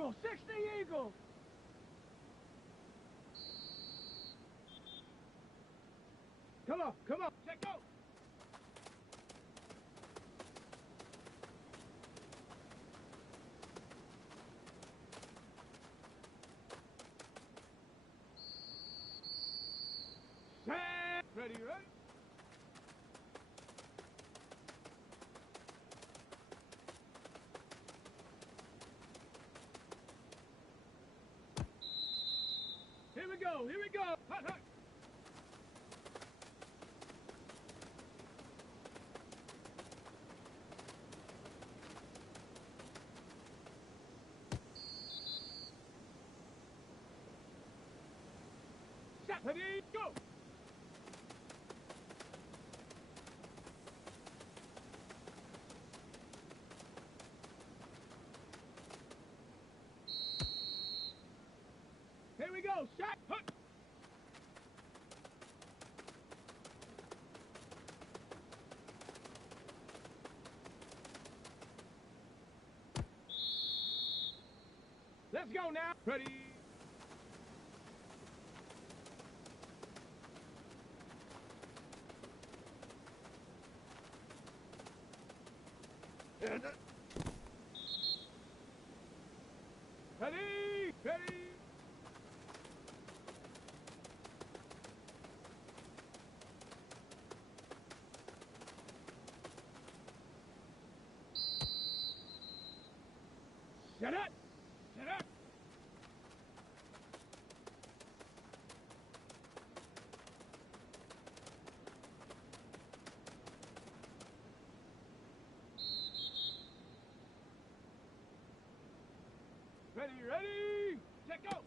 Eagle, 60 Eagle. Come on, come on. Check go. Set. Ready, ready. Here we go, here we go. Hut, hut. Set, ready, go. Here we go, shot, hut. Let's go now. Ready. And ready, ready. Set up! Set up! Ready, ready! Set go!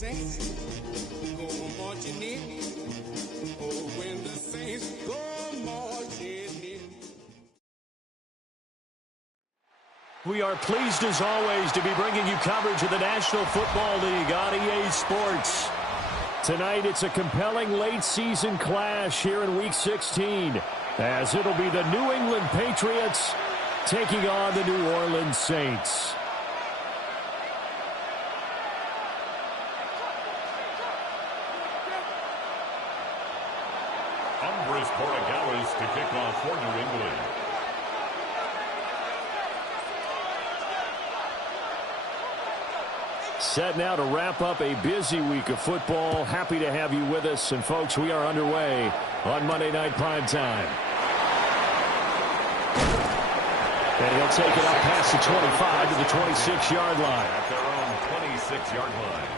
saints go marching in. Oh, when the saints go marching in. We are pleased as always to be bringing you coverage of the National Football League on EA Sports. Tonight it's a compelling late season clash here in Week 16 as it'll be the New England Patriots taking on the New Orleans Saints. Corrigales to kick off for New England. Set now to wrap up a busy week of football. Happy to have you with us. And, folks, we are underway on Monday Night Primetime. And he'll take it up past the 25 to the 26-yard line. At their own 26-yard line.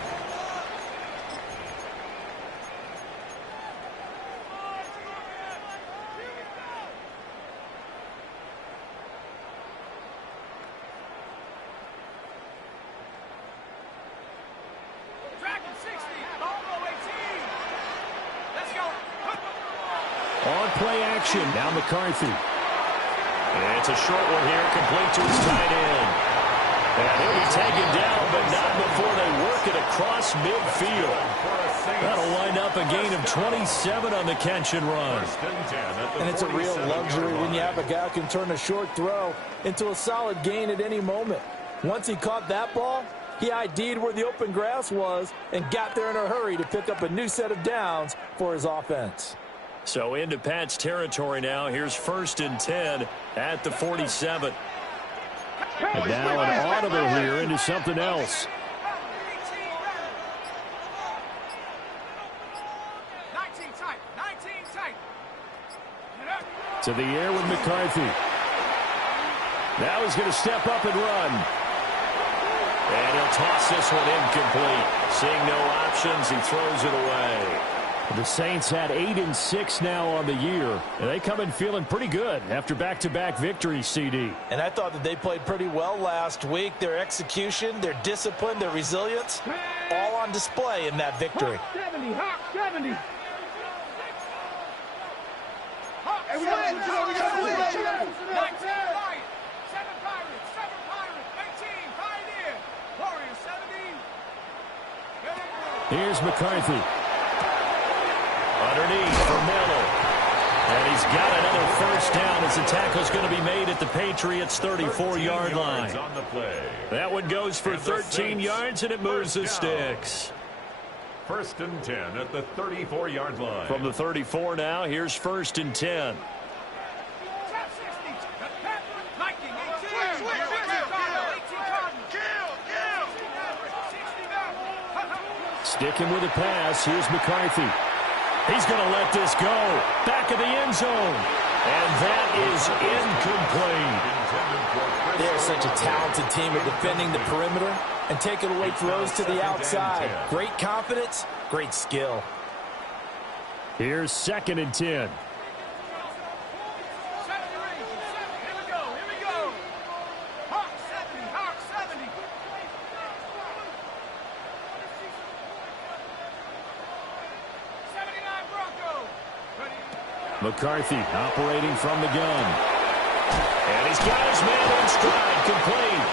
On play action, now McCarthy. And it's a short one here, complete to his tight end. And he'll be taken down, but not before they work it across midfield. That'll wind up a gain of 27 on the catch and run. And it's a real luxury when you have a guy who can turn a short throw into a solid gain at any moment. Once he caught that ball, he ID'd where the open grass was and got there in a hurry to pick up a new set of downs for his offense. So into Pat's territory now. Here's 1st and 10 at the 47. And now an audible here into something else. To the air with McCarthy. Now he's going to step up and run. And he'll toss this one incomplete. Seeing no options, he throws it away. The Saints had 8-6 now on the year, and they come in feeling pretty good after back-to-back victories, CD. And I thought that they played pretty well last week. Their execution, their discipline, their resilience, all on display in that victory. Hawk 70, Hawk 70. Hawk 70. 19 Lions, 7 Pirates, 7 Pirates, 18 Pioneer, Warriors 70. Here's McCarthy. Underneath for Miller. And he's got another first down as the tackle's going to be made at the Patriots' 34-yard line. On the play. That one goes for 13 yards, and it moves the sticks. 1st and 10 at the 34-yard line. From the 34 now, here's 1st and 10. Sticking with the pass, here's McCarthy. He's going to let this go. Back of the end zone. And that is incomplete. They're such a talented team at defending the perimeter and taking away throws to the outside. Great confidence, great skill. Here's 2nd and 10. McCarthy operating from the gun. And he's got his man in stride, complete.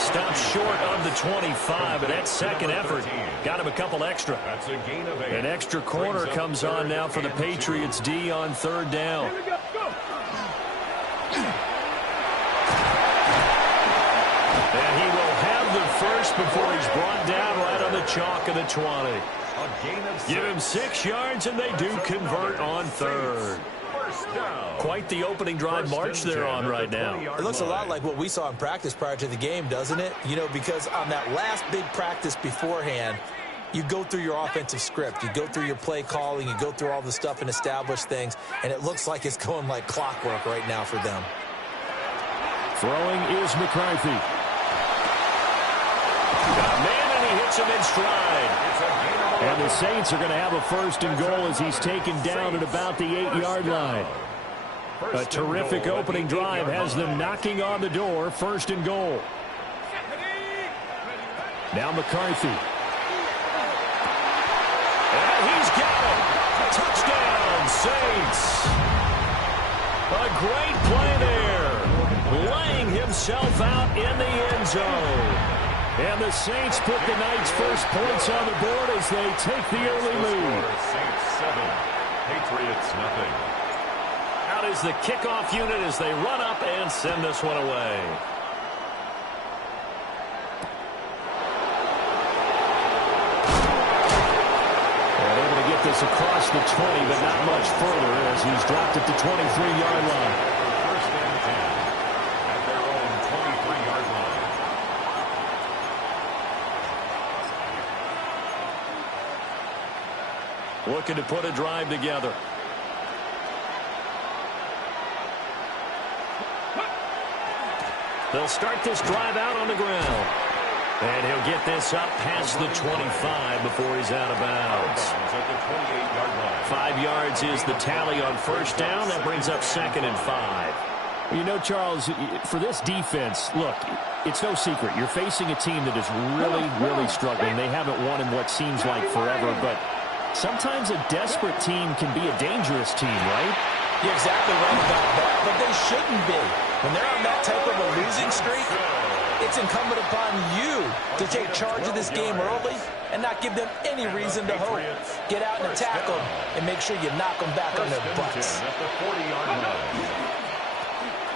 Stopped short of the 25, but that second effort got him a couple extra. That's a gain of 8. An extra corner comes on now for the Patriots D on 3rd down. And he will have the first before he's brought down right on the chalk of the 20. Give him 6 yards, and they do convert on 3rd. Quite the opening drive march they're on right now. It looks a lot like what we saw in practice prior to the game, doesn't it? You know, because on that last big practice beforehand, you go through your offensive script. You go through your play calling. You go through all the stuff and establish things, and it looks like it's going like clockwork right now for them. Throwing is McCarthy. Got a man, and he hits him in stride. And the Saints are going to have a 1st and goal as he's taken down at about the 8-yard line. A terrific opening drive has them knocking on the door. 1st and goal. Now McCarthy. And he's got it. Touchdown, Saints. A great play there. Laying himself out in the end zone. And the Saints put the Knights' first points on the board as they take the early lead. Saints 7, Patriots nothing. Out is the kickoff unit as they run up and send this one away. This across the 20, but not much further as he's dropped at the 23-yard line. First and 10 at their own 23-yard line. Looking to put a drive together. They'll start this drive out on the ground. And he'll get this up past the 25 before he's out of bounds. At the 28-yard line. 5 yards is the tally on first down. That brings up 2nd and 5. You know, Charles, for this defense, look, it's no secret. You're facing a team that is really, really struggling. They haven't won in what seems like forever, but sometimes a desperate team can be a dangerous team, right? You're exactly right about that, but they shouldn't be. When they're on that type of a losing streak, it's incumbent upon you to take charge of this game early and not give them any reason to hope. Get out and attack them and make sure you knock them back on their butts. At the 40-yard line.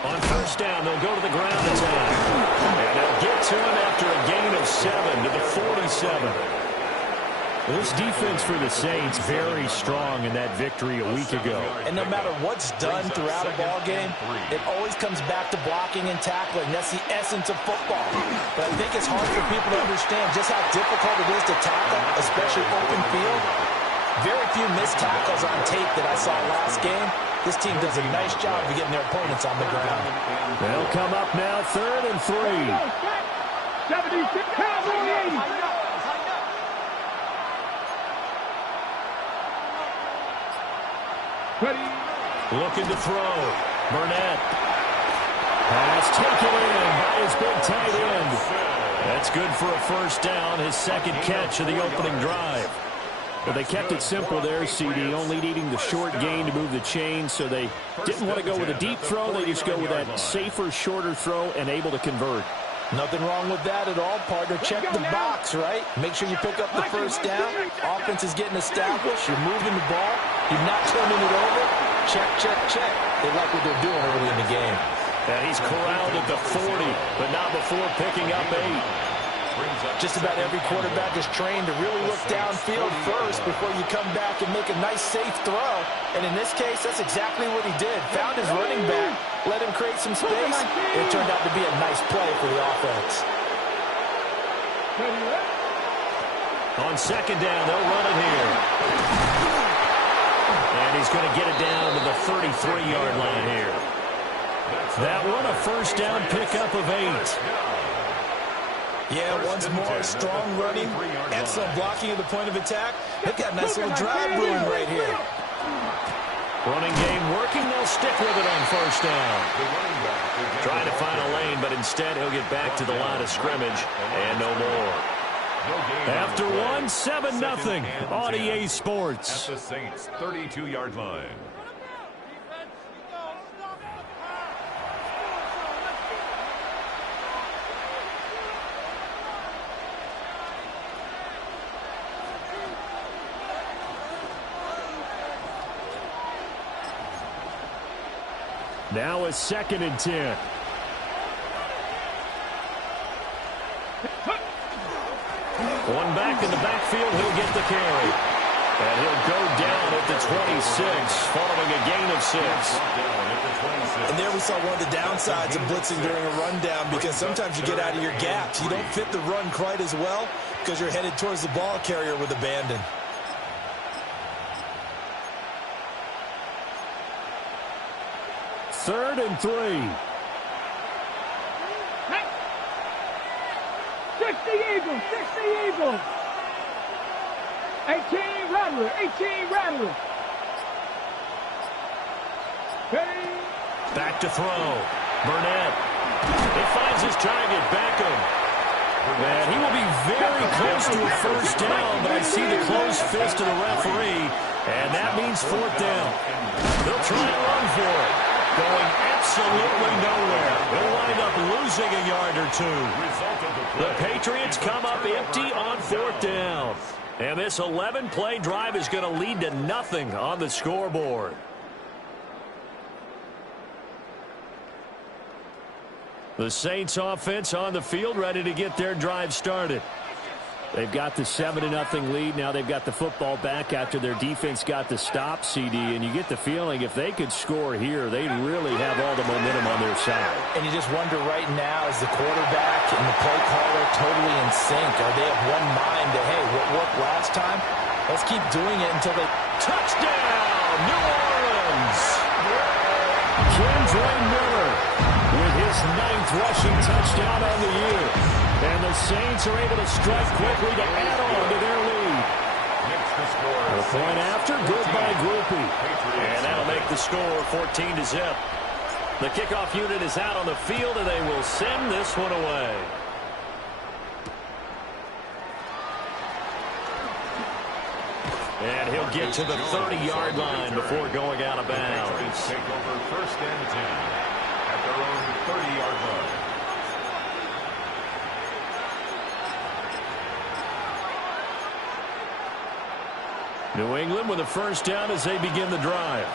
On first down, they'll go to the ground attack. And they'll get to him after a gain of 7 to the 47. This defense for the Saints very strong in that victory a week ago. And no matter what's done throughout a ball game, it always comes back to blocking and tackling. That's the essence of football. But I think it's hard for people to understand just how difficult it is to tackle, especially open field. Very few missed tackles on tape that I saw last game. This team does a nice job of getting their opponents on the ground. They'll come up now 3rd and 3. 76 Cowboys. Looking to throw. Burnett. Pass taken in by his big tight end. That's good for a first down, his second catch of the opening drive. But they kept it simple there, CD, only needing the short gain to move the chain, so they didn't want to go with a deep throw. They just go with that safer, shorter throw and able to convert. Nothing wrong with that at all, partner. Check the box, right? Make sure you pick up the first down. Offense is getting established. You're moving the ball. You're not turning it over. Check, check, check. They like what they're doing early in the game. And he's corralled at the 40, but not before picking up 8. Just about every quarterback is trained to really look downfield first before you come back and make a nice, safe throw. And in this case, that's exactly what he did. Found his running back, let him create some space. It turned out to be a nice play for the offense. On second down, they'll run it here. And he's going to get it down to the 33-yard line here. That one, a first down pickup of 8. Yeah, once more, strong running, excellent blocking at the point of attack. They've got a nice little drive brewing right here. Running game working, they'll stick with it on first down. Trying to find a lane, but instead he'll get back to the line of scrimmage and no more. After one, 7-0 on EA Sports. At the Saints' 32-yard line. Now a 2nd and 10. One back in the backfield, he'll get the carry. And he'll go down at the 26, following a gain of 6. And there we saw one of the downsides of blitzing during a rundown, because sometimes you get out of your gaps. You don't fit the run quite as well because you're headed towards the ball carrier with abandon. Third and 3. 60 Eagles, 60 Eagles. 18 Rattler, 18 Rattler. Back to throw. Burnett. He finds his target, Beckham. And he will be very close to a first down, but I see the closed fist of the referee, and that means fourth down. They'll try and run for it. Going absolutely nowhere. They'll wind up losing a yard or two. The Patriots come up empty on fourth down. And this 11-play drive is going to lead to nothing on the scoreboard. The Saints offense on the field, ready to get their drive started. They've got the 7-0 lead. Now they've got the football back after their defense got the stop, CD. And you get the feeling if they could score here, they'd really have all the momentum on their side. And you just wonder right now, is the quarterback and the play caller totally in sync? Are they of one mind that, hey, what worked last time? Let's keep doing it until they... Touchdown, New Orleans! Kendra Miller with his 9th rushing touchdown on the year. And the Saints are able to strike quickly to add on to their lead. The point after, good by Groupie. And that'll make the score 14-0. The kickoff unit is out on the field, and they will send this one away. And he'll get to the 30-yard line before going out of bounds. Take over first and 10 at their own 30-yard line. New England with a first down as they begin the drive.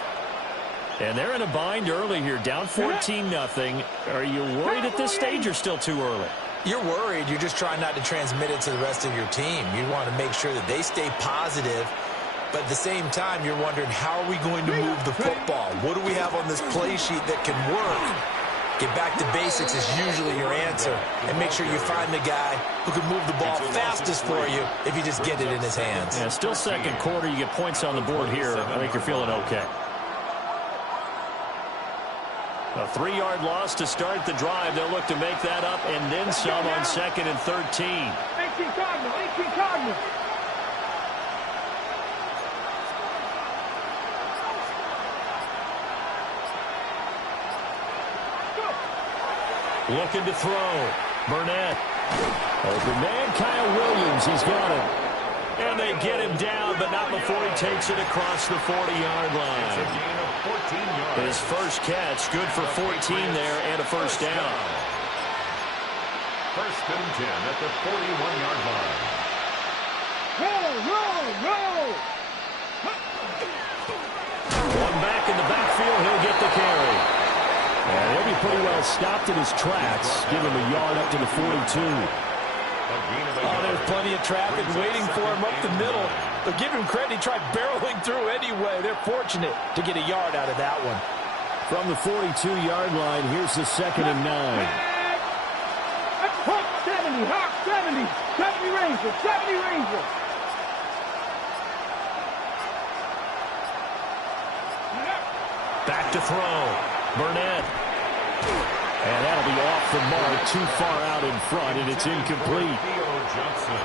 And they're in a bind early here, down 14-0. Are you worried at this stage or still too early? You're worried. You're just trying not to transmit it to the rest of your team. You want to make sure that they stay positive. But at the same time, you're wondering, how are we going to move the football? What do we have on this play sheet that can work? Get back to basics is usually your answer. And make sure you find the guy who can move the ball fastest for you if you just get it in his hands. Yeah, still second quarter. You get points on the board here. I think you're feeling okay. A 3-yard loss to start the drive. They'll look to make that up and then some on 2nd and 13. 18 Cardinal, 18 Cardinal. Looking to throw. Burnett. Open man, Kyle Williams. He's got him. And they get him down, but not before he takes it across the 40-yard line. His first catch, good for 14 there and a first down. First and 10 at the 41-yard line. Roll. One back in the backfield, he'll get the carry. And he'll be pretty well stopped in his tracks. Give him a yard up to the 42. Oh, there's plenty of traffic waiting for him up the middle. But give him credit, he tried barreling through anyway. They're fortunate to get a yard out of that one. From the 42-yard line, here's the 2nd and 9. Hawk 70, Hawk 70. 70 Rangers, 70 Rangers. Back to throw. Burnett. And that'll be off the mark, too far out in front, and it's incomplete.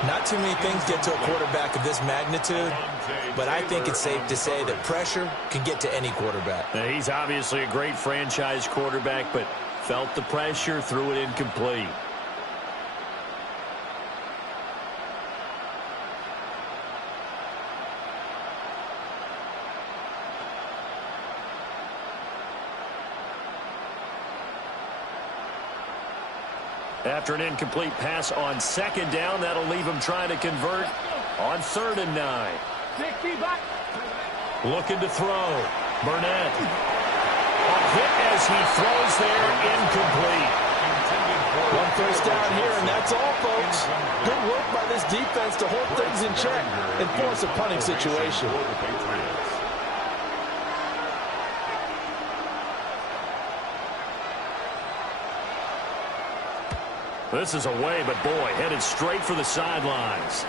Not too many things get to a quarterback of this magnitude, but I think it's safe to say that pressure can get to any quarterback. Now, he's obviously a great franchise quarterback, but felt the pressure, threw it incomplete. After an incomplete pass on 2nd down, that'll leave him trying to convert on 3rd and 9. 60 back. Looking to throw. Burnett. A hit as he throws there, incomplete. One first down here, and that's all, folks. Good work by this defense to hold things in check and force a punting situation. This is away, but boy, headed straight for the sidelines.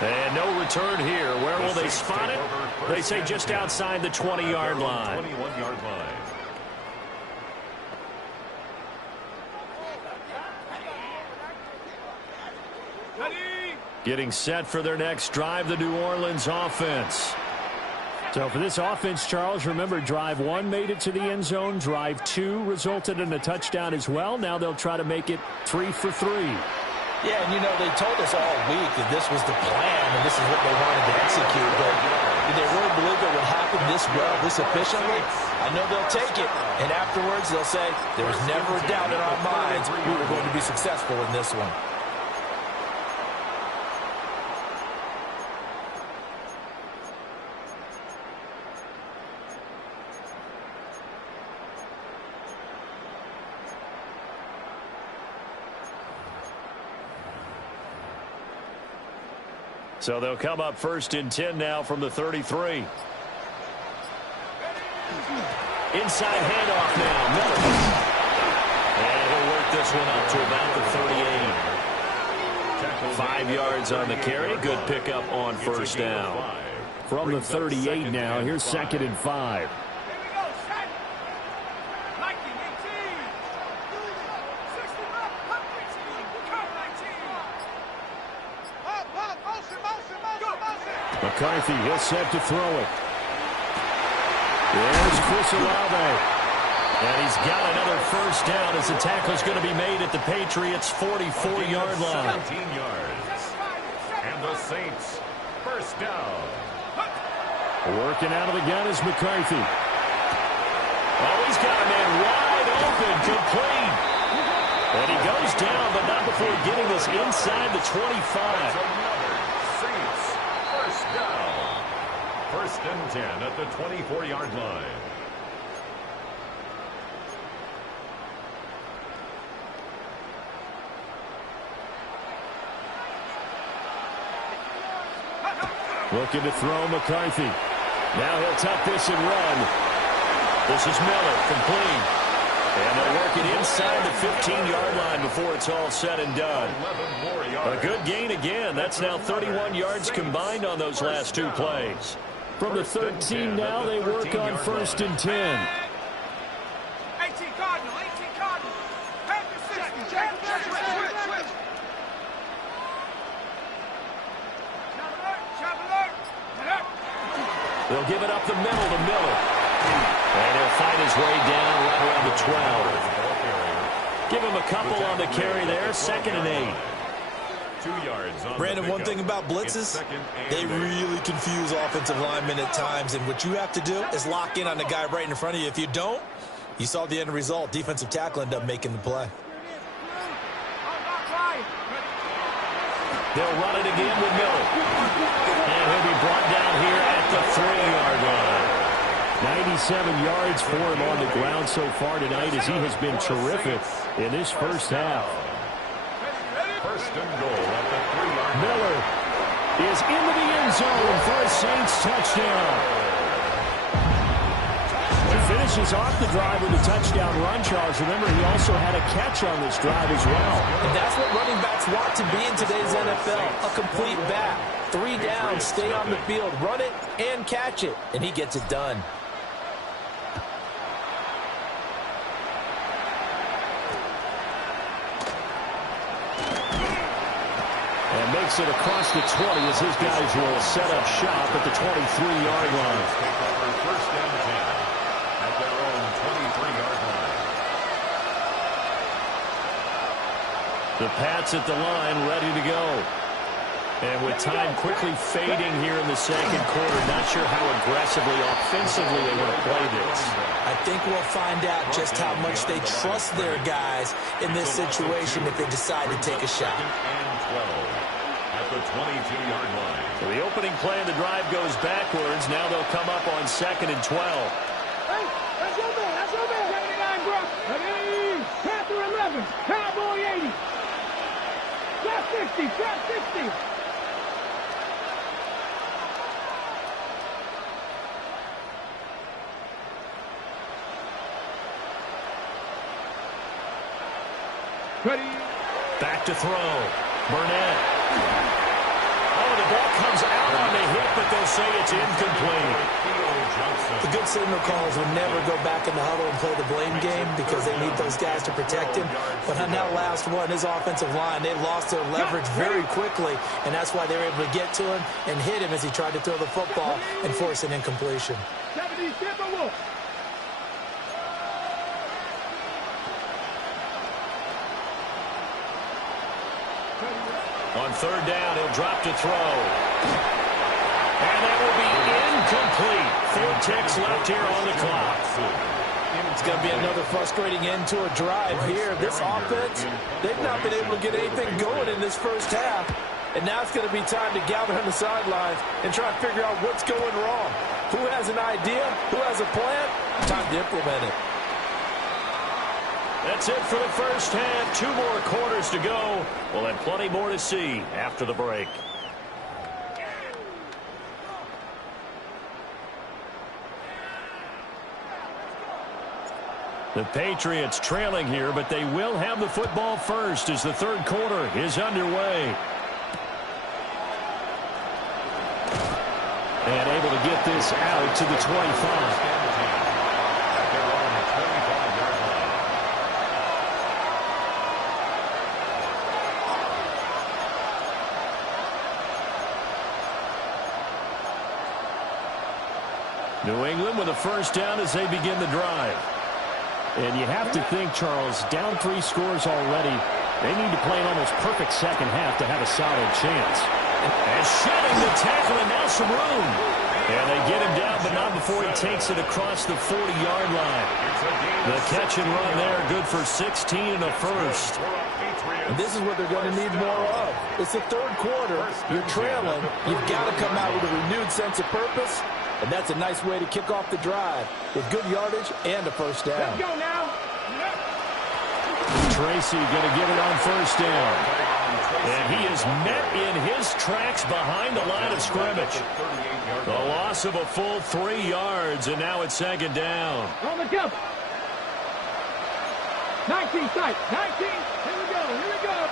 And no return here. Where will they spot it? They say just outside the 20-yard line. 21-yard line. Getting set for their next drive, the New Orleans offense. So for this offense, Charles, remember, drive 1 made it to the end zone. Drive 2 resulted in a touchdown as well. Now they'll try to make it 3 for 3. Yeah, and they told us all week that this was the plan and this is what they wanted to execute, but did they really believe it would happen this well, this efficiently? I know they'll take it, and afterwards they'll say, there was never a doubt in our minds we were going to be successful in this one. So they'll come up 1st and 10 now from the 33. Inside handoff now. Miller. And he'll work this one up to about the 38. 5 yards on the carry. Good pickup on 1st down. From the 38 now, here's 2nd and 5. McCarthy, he'll set to throw it. There's Chris Olave. And he's got another 1st down as the tackle's going to be made at the Patriots' 44-yard line. 17 yards. And the Saints, 1st down. Working out of the gun is McCarthy. Oh, he's got a man wide open, complete. And he goes down, but not before getting this inside the 25. Saints, 1st down. 1st and 10 at the 24-yard line. Looking to throw McCarthy. Now he'll tuck this and run. This is Miller, complete. And they'll work it inside the 15-yard line before it's all said and done. A good gain again. That's now 31 yards combined on those last 2 plays. From the 13 now, they work on 1st and 10. 18 Cardinal, 18 Cardinal. Head to 60. Switch. They'll give it up the middle to Miller. And he'll fight his way down right around the 12. Give him a couple on the carry there. 2nd and 8. 2 yards on Brandon, one thing about blitzes, they really confuse offensive linemen at times, and what you have to do is lock in on the guy right in front of you. If you don't, you saw the end result. Defensive tackle ended up making the play. They'll run it again with Miller. And he'll be brought down here at the 3-yard line. 97 yards for him on the ground so far tonight as he has been terrific in this 1st half. 1st and goal at the 3-yard line. Miller is into the end zone for a Saints touchdown. He finishes off the drive with a touchdown run, Charles. Remember, he also had a catch on this drive as well. And that's what running backs want to be in today's NFL, a complete back. 3 down, stay on the field, run it, and catch it. And he gets it done. And makes it across the 20 as his guys will set up shop at the 23-yard line. Take over 1st and 10 at their own 23-yard line. The Pats at the line, ready to go. And with time quickly fading here in the 2nd quarter, not sure how aggressively, offensively they want to play this. I think we'll find out just how much they trust their guys in this situation if they decide to take a shot. 2nd and 12 at the 22-yard line. So the opening play of the drive goes backwards. Now they'll come up on 2nd and 12. Hey, that's your man. That's your man. 79 Gruff. Hey, Panther 11. Cowboy 80. Trap 60. Trap 60. Ready. Back to throw. Burnett. Oh, the ball comes out on the hit, but they'll say it's incomplete. The good signal calls will never go back in the huddle and play the blame game because they need those guys to protect him. But on that last one, his offensive line, they lost their leverage very quickly, and that's why they were able to get to him and hit him as he tried to throw the football and force an incompletion. 70, step and walk. On third down, he'll drop to throw. And that will be incomplete. 4 ticks left here on the clock. It's going to be another frustrating end to a drive here. This offense, they've not been able to get anything going in this first half. And now it's going to be time to gather on the sidelines and try to figure out what's going wrong. Who has an idea? Who has a plan? Time to implement it. That's it for the first half. 2 more quarters to go. We'll have plenty more to see after the break. The Patriots trailing here, but they will have the football first as the third quarter is underway. And able to get this out to the 25. New England with a first down as they begin the drive. And you have to think, Charles, down 3 scores already. They need to play an almost perfect second half to have a solid chance. And shedding the tackle, and now some room. And they get him down, but not before he takes it across the 40-yard line. The catch and run there, good for 16 and a first. And this is what they're going to need more of. It's the third quarter. You're trailing. You've got to come out with a renewed sense of purpose. And that's a nice way to kick off the drive with good yardage and a first down. Let's go now. Tracy going to get it on first down. And he is met in his tracks behind the line of scrimmage. The loss of a full 3 yards, and now it's second down. On the jump. 19 sight. 19. Here we go.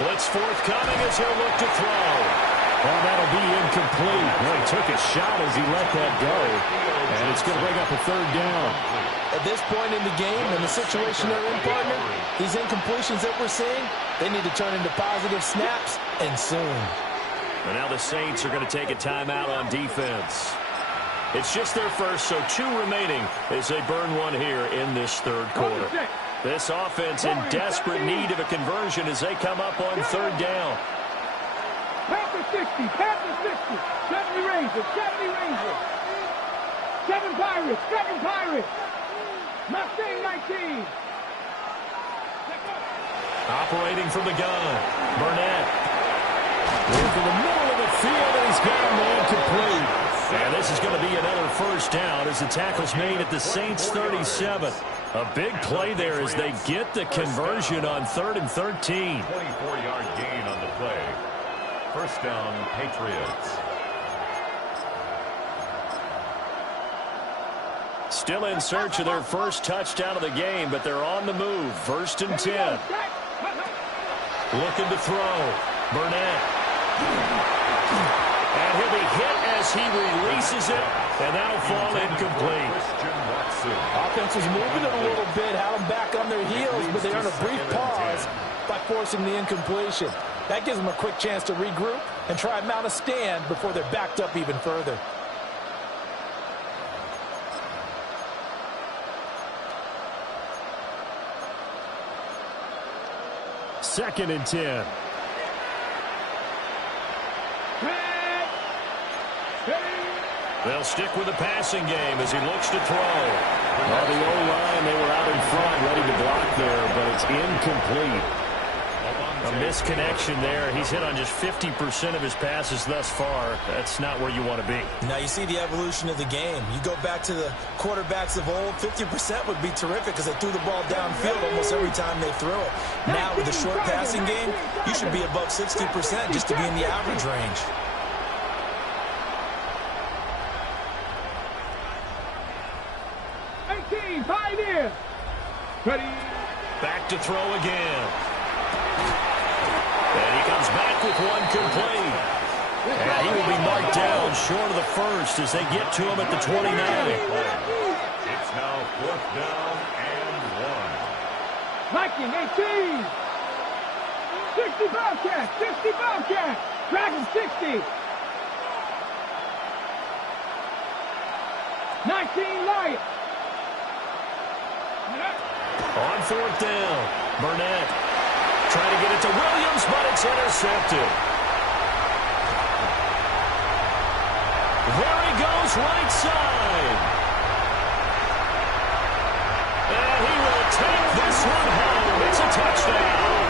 Blitz forthcoming as he'll look to throw. Well, that'll be incomplete. Well, he took a shot as he let that go. And it's going to bring up a third down. At this point in the game and the situation they're in, partner, these incompletions that we're seeing, they need to turn into positive snaps, and soon. And now the Saints are going to take a timeout on defense. It's just their first, so 2 remaining as they burn one here in this third quarter. This offense in desperate need of a conversion as they come up on third down. Panther 60, Panther 60, 70 Rangers, 70 Rangers. 7 Pirates, 7 Pirates. Mustang 19. Operating from the gun, Burnett. Into the middle of the field, and he's got a man complete. And this is going to be another first down as the tackle's made at the Saints' 37. A big play there as they get the conversion on 3rd and 13. 24-yard gain on the play. First down, Patriots. Still in search of their first touchdown of the game, but they're on the move. 1st and 10. Looking to throw. Burnett. And he'll be hit as he releases it, and that'll fall incomplete. Offense was moving it a little bit, had them back on their heels, but they earned a brief pause by forcing the incompletion. That gives them a quick chance to regroup and try and mount a stand before they're backed up even further. Second and 10. They'll stick with the passing game as he looks to throw. Well, the O-line, they were out in front, ready to block there, but it's incomplete. A misconnection there. He's hit on just 50% of his passes thus far. That's not where you want to be. Now you see the evolution of the game. You go back to the quarterbacks of old, 50% would be terrific because they threw the ball downfield almost every time they threw it. Now with the short passing game, you should be above 60% just to be in the average range. Pioneer. Ready. Back to throw again. And he comes back with one complete. And he will be marked down short of the first as they get to him at the 29. It's now 4th down and 1. Viking 18. 60 Bobcats. 60 Bobcats. Dragon 60. 19 Lions. On 4th down, Burnett trying to get it to Williams, but it's intercepted. There he goes, right side. And he will take this one home. It's a touchdown.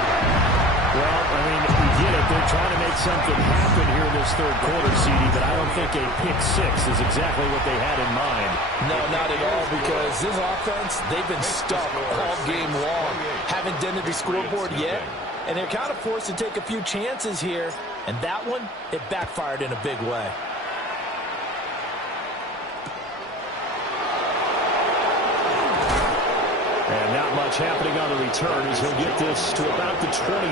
Well, I mean, we get it. They're trying to make something happen here in this third quarter, CD, but I don't think a pick six is exactly what they had in mind. No, not at all, because this offense, they've been stuck all game long. Haven't dented the scoreboard yet, and they're kind of forced to take a few chances here, and that one, it backfired in a big way. And not much happening on the return as he'll get this to about the 23. The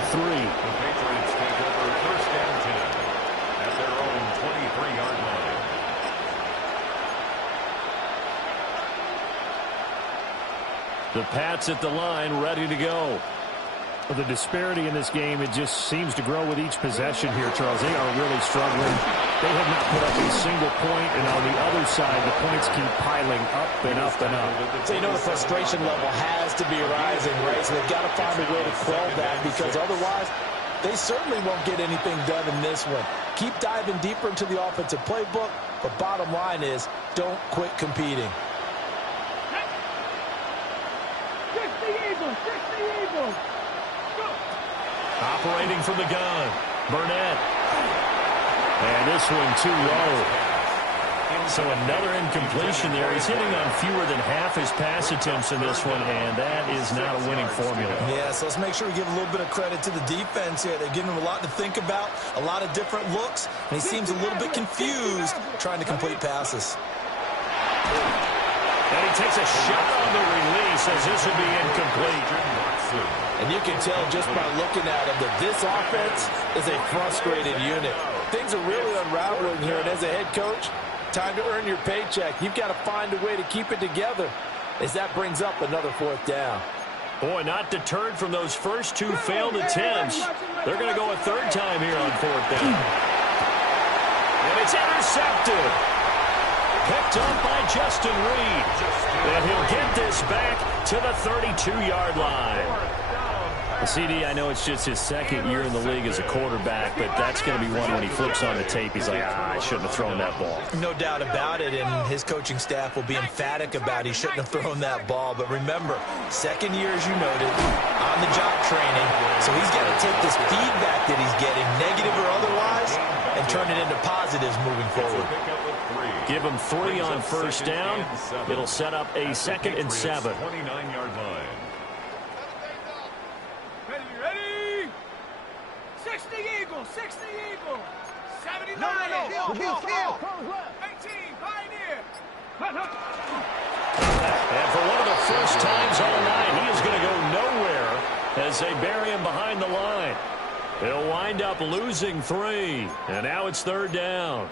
Patriots take over first and 10 at their own 23-yard line. The Pats at the line, ready to go. Well, the disparity in this game, it just seems to grow with each possession here, Charles. They are really struggling. They have not put up a single point, and on the other side, the points keep piling up and up and up. So, you know, the frustration level has to be rising, right? So they've got to find a way to quell that, because otherwise, they certainly won't get anything done in this one. Keep diving deeper into the offensive playbook, but bottom line is, don't quit competing. 60 Eagles, 60 Eagles. Go. Operating from the gun, Burnett. And this one too low. So another incompletion there. He's hitting on fewer than half his pass attempts in this one, and that is not a winning formula. Yeah, so let's make sure we give a little bit of credit to the defense here. They're giving him a lot to think about, a lot of different looks, and he seems a little bit confused trying to complete passes. And he takes a shot on the release as this will be incomplete. And you can tell just by looking at him that this offense is a frustrated unit. Things are really unraveling here, and as a head coach, time to earn your paycheck. You've got to find a way to keep it together as that brings up another fourth down. Boy, not deterred from those first two failed attempts. They're going to go a third time here on fourth down. And it's intercepted. Picked up by Justin Reed. And he'll get this back to the 32-yard line. CD, I know it's just his second year in the league as a quarterback, but that's going to be one when he flips on the tape. He's like, I shouldn't have thrown that ball. No doubt about it, and his coaching staff will be emphatic about he shouldn't have thrown that ball. But remember, second year, as you noted, on-the-job training, so he's got to take this feedback that he's getting, negative or otherwise, and turn it into positives moving forward. Give him 3 on first down. It'll set up a 2nd and 7. 29-yard line. Ready? 60 Eagles, 60 Eagles. 79. No. Kill. 18, Pioneer. And for one of the first times all night, he is going to go nowhere as they bury him behind the line. He'll wind up losing 3, and now it's third down.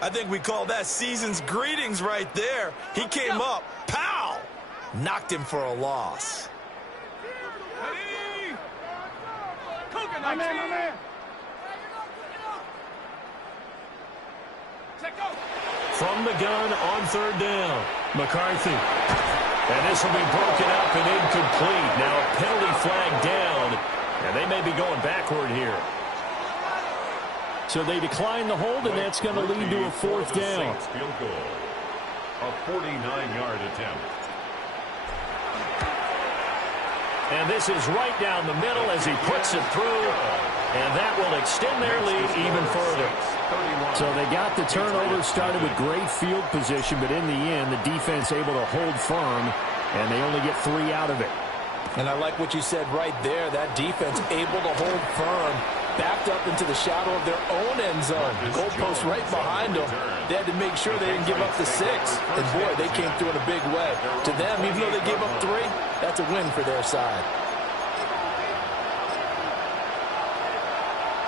I think we call that season's greetings right there. He came up, pow! Knocked him for a loss. Ready? My man. From the gun on third down, McCarthy. And this will be broken up and incomplete. Now a penalty flag down, and they may be going backward here. So they decline the hold, and that's going to lead to a fourth down. Field goal. A 49-yard attempt. And this is right down the middle as he puts it through. And that will extend their lead even further. So they got the turnover, started with great field position, but in the end, the defense able to hold firm, and they only get 3 out of it. And I like what you said right there. That defense able to hold firm, backed up into the shadow of their own end zone. Goalpost right behind them. They had to make sure they didn't give up the 6. And, boy, they came through in a big way. To them, even though they gave up 3, that's a win for their side.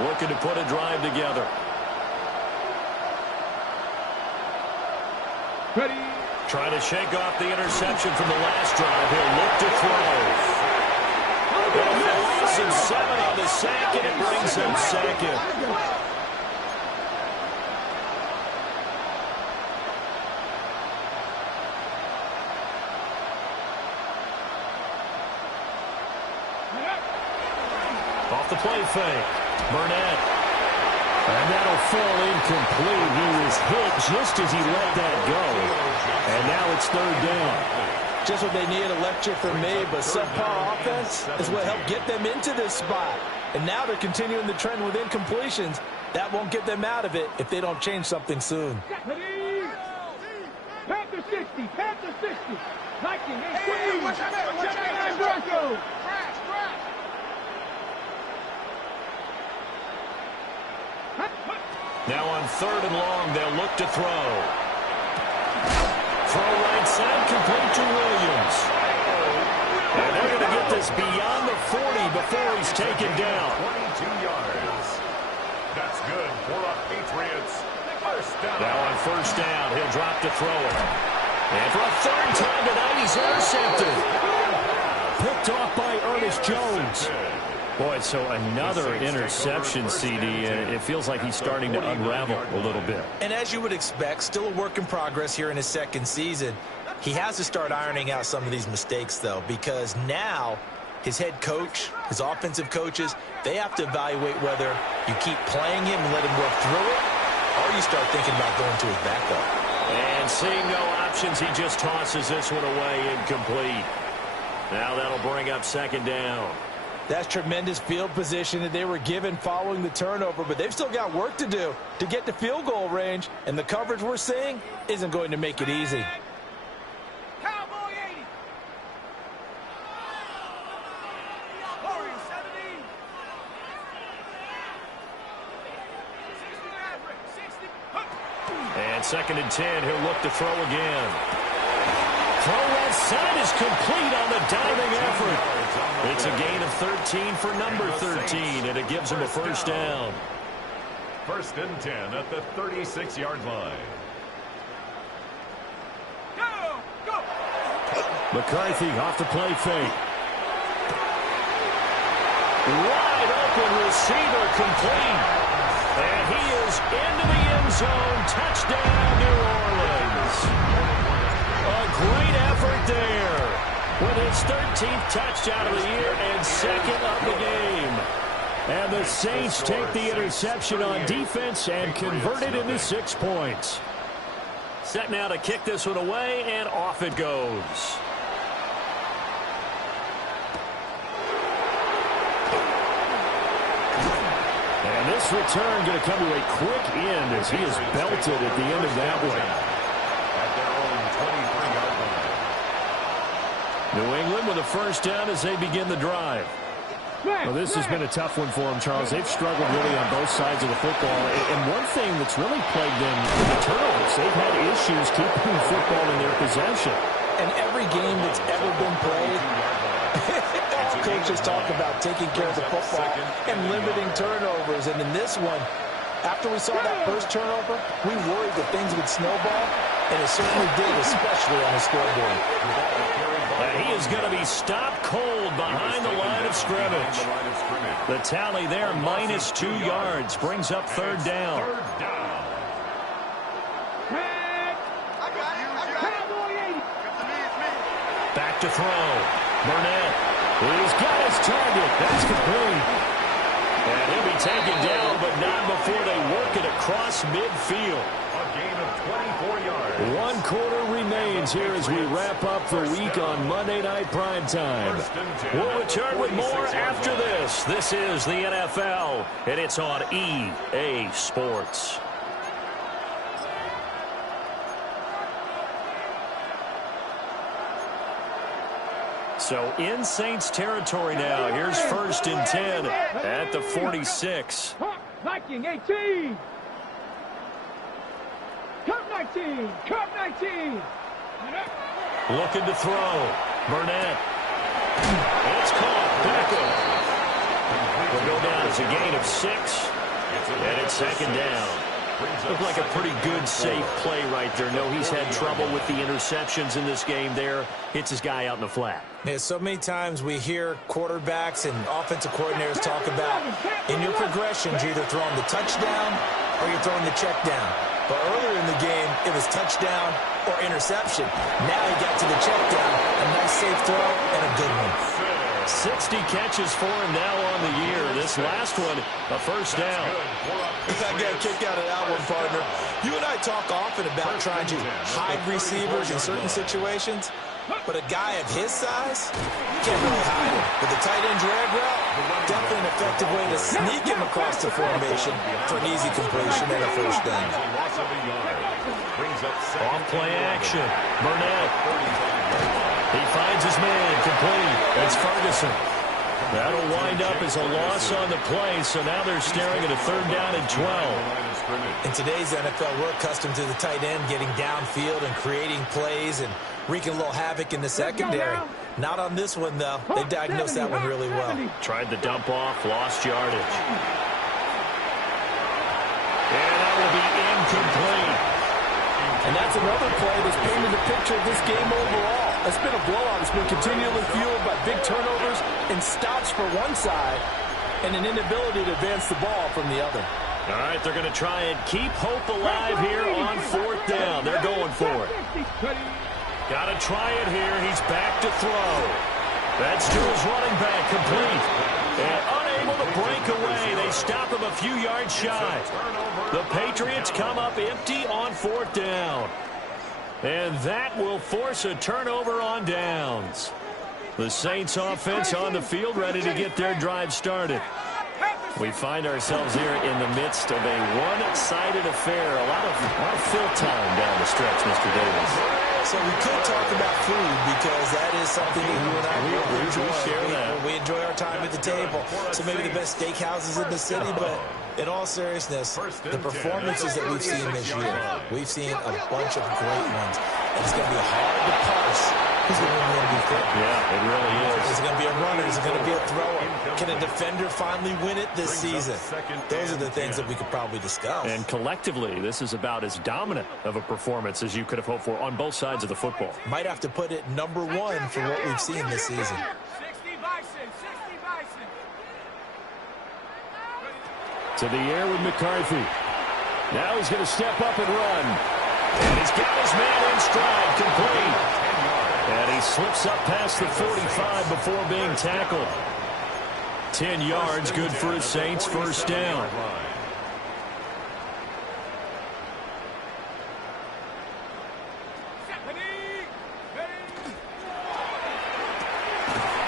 Looking to put a drive together. Ready? Trying to shake off the interception from the last drive. He'll look to throw. Loss of 7 on the sack, and it brings them second. Off the play fake. Burnett. And that'll fall incomplete. He was hit just as he let that go. And now it's third down. Just what they needed, a lecture from me, but subpar offense is what helped get them into this spot. And now they're continuing the trend with incompletions. That won't get them out of it if they don't change something soon. Panther 60, Panther 60. Viking 18. Watch out, Broncos. Now on 3rd and long, they'll look to throw. Throw right side, complete to Williams. And they're going to get this beyond the 40 before he's taken down. 22 yards. That's good for the Patriots. First down. Now on 1st down, he'll drop to throw it. And for a 3rd time tonight, he's intercepted. Picked off by Ernest Jones. Boy, so another interception, CD, and it feels like he's starting to unravel a little bit. And as you would expect, still a work in progress here in his 2nd season. He has to start ironing out some of these mistakes, though, because now his head coach, his offensive coaches, they have to evaluate whether you keep playing him and let him work through it, or you start thinking about going to his backup. And seeing no options, he just tosses this one away incomplete. Now that'll bring up 2nd down. That's tremendous field position that they were given following the turnover, but they've still got work to do to get to field goal range, and the coverage we're seeing isn't going to make it easy. Cowboy 80. Warriors 70. 60. And 2nd and 10, he'll look to throw again. Throw right side is complete on the diving effort. It's a gain of 13 for number 13, and it gives him a 1st down. 1st and 10 at the 36-yard line. Go! McCarthy off the play fake. Wide open receiver complete. And he is into the end zone. Touchdown, New Orleans. A great effort there. With his 13th touchdown of the year and 2nd of the game. And the Saints take the interception on defense and convert it into 6 points. Set now to kick this one away, and off it goes. And this return going to come to a quick end as he is belted at the end of that one. New England with a 1st down as they begin the drive. Well, this has been a tough one for them, Charles. They've struggled really on both sides of the football. And one thing that's really plagued them is the turnovers. They've had issues keeping the football in their possession. And every game that's ever been played, all coaches talk about taking care of the football and limiting turnovers. And in this one, after we saw that first turnover, we worried that things would snowball, and it certainly did, especially on the scoreboard. And he is going to be stopped cold behind the line of scrimmage. The tally there, -2 yards, brings up 3rd down. Back to throw. Burnett. He's got his target. That's complete. And he'll be taken down, but not before they work it across midfield. A gain of 24 yards. 1 quarter remains here as we wrap up the week on Monday Night Primetime. We'll return with more after this. This is the NFL, and it's on EA Sports. So in Saints territory now. Here's 1st and 10 at the 46. Viking 18. Cup 19. Cup 19. Looking to throw. Burnett. It's caught. Beckham. Will go down as a gain of 6. And it's 2nd down. Looked like a pretty good, safe play right there. No, he's had trouble with the interceptions in this game there. Hits his guy out in the flat. Yeah, so many times we hear quarterbacks and offensive coordinators talk about in your progressions, you're either throwing the touchdown or you're throwing the check down. But earlier in the game, it was touchdown or interception. Now he got to the check down, a nice safe throw, and a good one. 60 catches for him now on the year. This last one, a first down. I got a kick out of that one, partner. You and I talk often about trying to hide receivers in certain situations, but a guy of his size, you can't really hide him. With the tight end drag route, definitely an effective way to sneak him across the formation for an easy completion and a first down. Off play action. Burnett. He finds his man, complete. That's Ferguson. That'll wind up as a loss on the play, so now they're staring at a third down and 12. In today's NFL, we're accustomed to the tight end getting downfield and creating plays and wreaking a little havoc in the secondary. Not on this one, though. They diagnosed that one really well. Tried the dump off, lost yardage. And that will be incomplete. And that's another play that's painted the picture of this game overall. It's been a blowout. It's been continually fueled by big turnovers and stops for one side and an inability to advance the ball from the other. All right, they're going to try and keep hope alive here on fourth down. They're going for it. Got to try it here. He's back to throw. That's to his running back, complete. And unable to break away. They stop him a few yards shy. The Patriots come up empty on fourth down. And that will force a turnover on downs. The Saints offense on the field ready to get their drive started. We find ourselves here in the midst of a one-sided affair. A lot of fill time down the stretch, Mr. Davis. So we could talk about food because that is something that you and I really enjoy. We enjoy our time at the table. So maybe the best steakhouses in the city, but in all seriousness, the performances that we've seen this year, we've seen a bunch of great ones. And it's going to be hard to parse who's going to win the MVP. Yeah, it really is. Is it going to be a runner? Is it going to be a thrower? Can a defender finally win it this season? Those are the things that we could probably discuss. And collectively, this is about as dominant of a performance as you could have hoped for on both sides of the football. Might have to put it number one for what we've seen this season. 60 Bison, 60 Bison. To the air with McCarthy. Now he's going to step up and run. And he's got his man in stride, complete. And he slips up past the 45 before being tackled. 10 yards, good for his Saints, first down.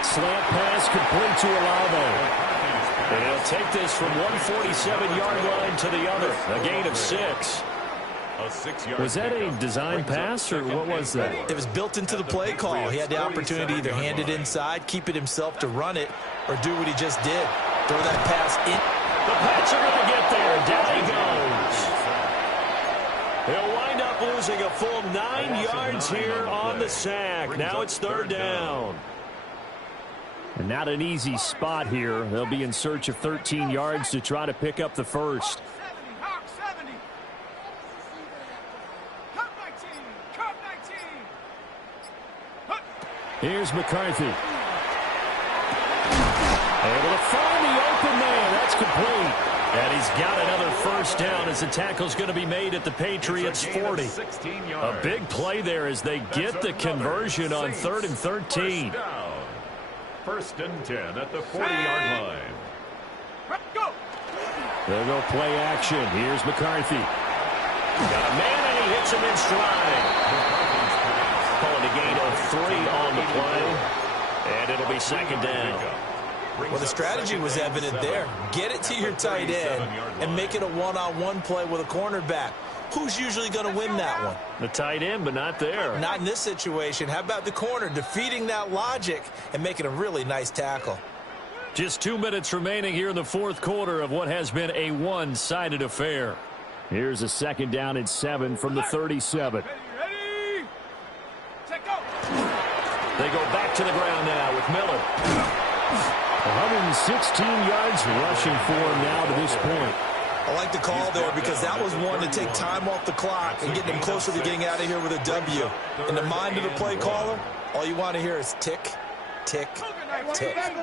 Slant pass complete to Olave. And he'll take this from 147-yard line to the other. A gain of 6. Was that a design pass, or what was that? It was built into the play call. He had the opportunity to either hand it inside, keep it himself to run it, or do what he just did. Throw that pass in. The Pats are going to get there. Down he goes. He'll wind up losing a full 9 yards here on the sack. Now it's third down. And not an easy spot here. They'll be in search of 13 yards to try to pick up the first. Here's McCarthy. Able to find the open man. That's complete. And he's got another first down as the tackle's going to be made at the Patriots' 40. A big play there as they get the conversion on 3rd and 13. First and 10 at the 40-yard line. They'll go play action. Here's McCarthy. Got a man and he hits him in stride. Calling a gain of 3 on the play. And it'll be second down. Well, the strategy was evident there. Get it to your tight end and make it a one-on-one play with a cornerback. Who's usually going to win that one? The tight end, but not there. Not in this situation. How about the corner defeating that logic and making a really nice tackle? Just 2 minutes remaining here in the fourth quarter of what has been a one-sided affair. Here's a second down and 7 from the 37. They go back to the ground now with Miller. 116 yards rushing for him now to this point. I like the call there because that was one to take time off the clock and get them closer to getting out of here with a W. In the mind of the play caller, all you want to hear is tick, tick, tick. Check.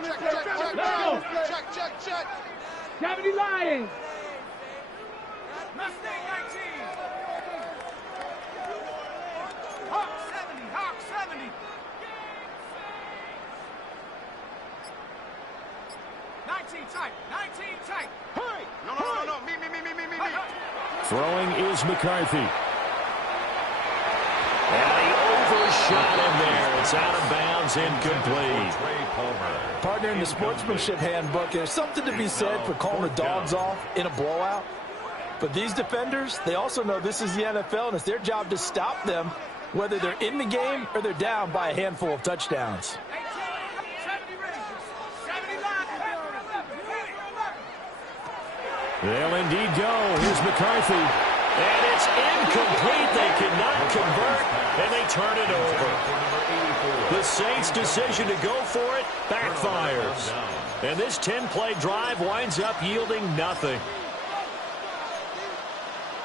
70 Lions. Mustang 19. Hawk 70. 19 tight. 19 tight. Hurry. No. Me. Throwing is McCarthy. And he overshot him there. It's out of bounds, incomplete. Partner, in the sportsmanship handbook, there's something to be said for calling the dogs off in a blowout. But these defenders, they also know this is the NFL, and it's their job to stop them, whether they're in the game or they're down by a handful of touchdowns. They'll indeed go. Here's McCarthy. And it's incomplete. They cannot convert, and they turn it over. The Saints' decision to go for it backfires. And this 10-play drive winds up yielding nothing.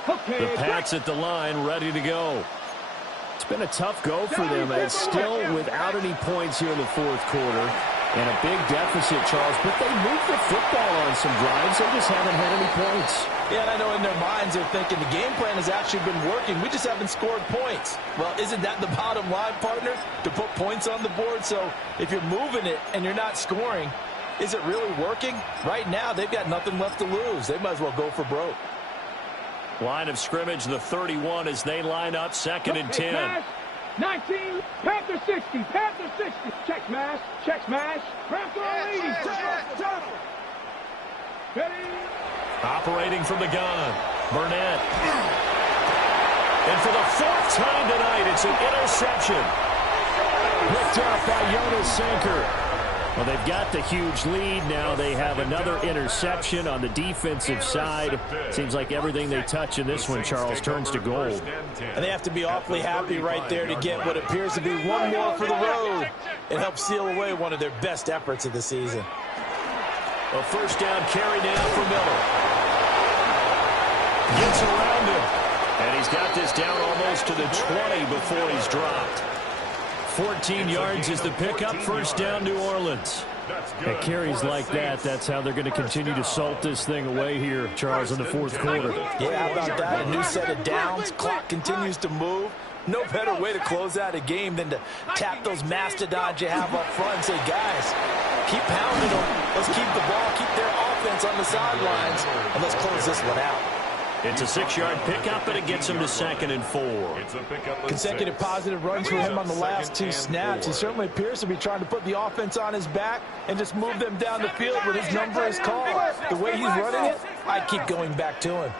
The Pats at the line, ready to go. It's been a tough go for them. It's still without any points here in the fourth quarter. And a big deficit, Charles. But they moved the football on some drives. They just haven't had any points. Yeah, and I know in their minds they're thinking the game plan has actually been working. We just haven't scored points. Well, isn't that the bottom line, partner? To put points on the board? So if you're moving it and you're not scoring, is it really working? Right now, they've got nothing left to lose. They might as well go for broke. Line of scrimmage, the 31 as they line up, 2nd and 10. 19, Panther 60, Panther 60. Check smash. Panther 80. Ready. Operating from the gun, Burnett. And for the 4th time tonight, it's an interception. Picked up by Jonas Sanker. Well, they've got the huge lead. Now they have another interception on the defensive side. Seems like everything they touch in this one, Charles, turns to gold. And they have to be awfully happy right there to get what appears to be one more for the road. It helps seal away one of their best efforts of the season. A first down carry now for Miller. Gets around him. And he's got this down almost to the 20 before he's dropped. 14 yards is the pickup. First down, New Orleans. At carries like that, that's how they're going to continue to salt this thing away here, Charles, in the fourth quarter. Yeah, how about that? A new set of downs. Clock continues to move. No better way to close out a game than to tap those mastodons you have up front and say, guys, keep pounding them. Let's keep the ball, keep their offense on the sidelines, and let's close this one out. It's a 6-yard pickup, and it gets him to 2nd and 4. Consecutive positive runs for him on the last 2 snaps. He certainly appears to be trying to put the offense on his back and just move them down the field when his number is called. The way he's running it, I keep going back to him.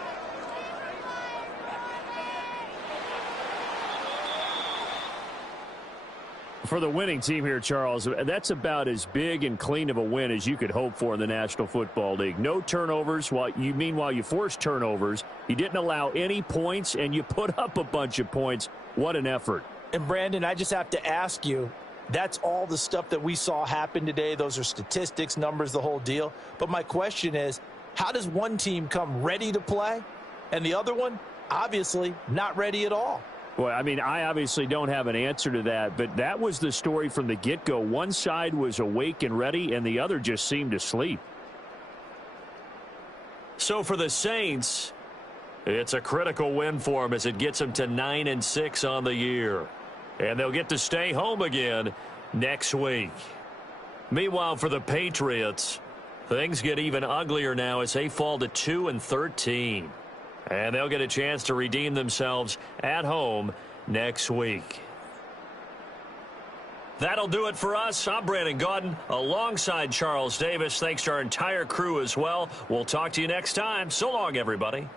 For the winning team here, Charles, that's about as big and clean of a win as you could hope for in the National Football League. No turnovers. Meanwhile, you forced turnovers. You didn't allow any points, and you put up a bunch of points. What an effort. And, Brandon, I just have to ask you, that's all the stuff that we saw happen today. Those are statistics, numbers, the whole deal. But my question is, how does one team come ready to play, and the other one, obviously, not ready at all? Well, I mean, I obviously don't have an answer to that, but that was the story from the get-go. One side was awake and ready, and the other just seemed to sleep. So for the Saints, it's a critical win for them as it gets them to 9-6 on the year. And they'll get to stay home again next week. Meanwhile, for the Patriots, things get even uglier now as they fall to 2-13. And they'll get a chance to redeem themselves at home next week. That'll do it for us. I'm Brandon Gaudin alongside Charles Davis. Thanks to our entire crew as well. We'll talk to you next time. So long, everybody.